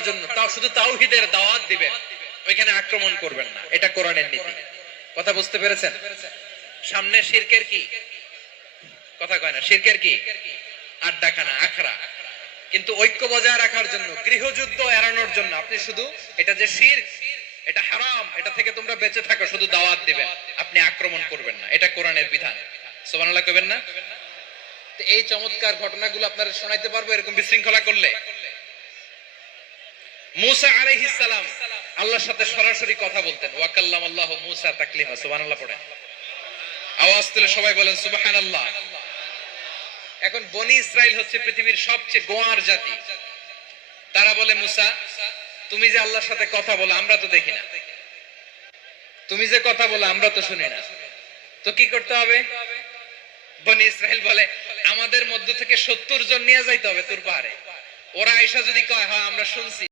রক্ষার জন্য তাও শুধু তাওহীদের দাওয়াত দিবেন, ওইখানে আক্রমণ করবেন না। এটা কোরআনের নীতি। কথা বুঝতে পেরেছেন? সামনে শিরকের কি কথা কয় না, শিরকের কি আড্ডাখানা, আখড়া। কিন্তু ঐক্য বজায় রাখার জন্য, গৃহযুদ্ধ এড়ানোর জন্য আপনি শুধু এটা যে শিরক, এটা হারাম, এটা থেকে তোমরা বেঁচে থাকো, শুধু দাওয়াত দিবেন, আপনি আক্রমণ করবেন না। এটা কোরআনের বিধান। সুবহানাল্লাহ কইবেন না? তো এই চমৎকার ঘটনাগুলো আপনারা শোনাইতে পারবো এরকম বিশৃঙ্খলা করলে। মূসা আলাইহিস সালাম আল্লাহর সাথে সরাসরি কথা বলতেন। ওয়া কাল্লামাল্লাহু মূসা তাকলিমা। সুবহানাল্লাহ পড়েন। আওয়াজ তুলে সবাই বলেন সুবহানাল্লাহ। এখন বনি ইসরাইল হচ্ছে পৃথিবীর সবচেয়ে গোয়ার জাতি। তারা বলে, মূসা তুমি যে আল্লাহর সাথে কথা বলো আমরা তো দেখি না, তুমি যে কথা বলো আমরা তো শুনি না, তো কি করতে হবে? বনি ইসরাইল বলে, আমাদের মধ্য থেকে 70 জন নিয়ে যাইতে হবে তুর পাহাড়ে। ওরা আয়েশা যদি কয় হ্যাঁ আমরা শুনছি,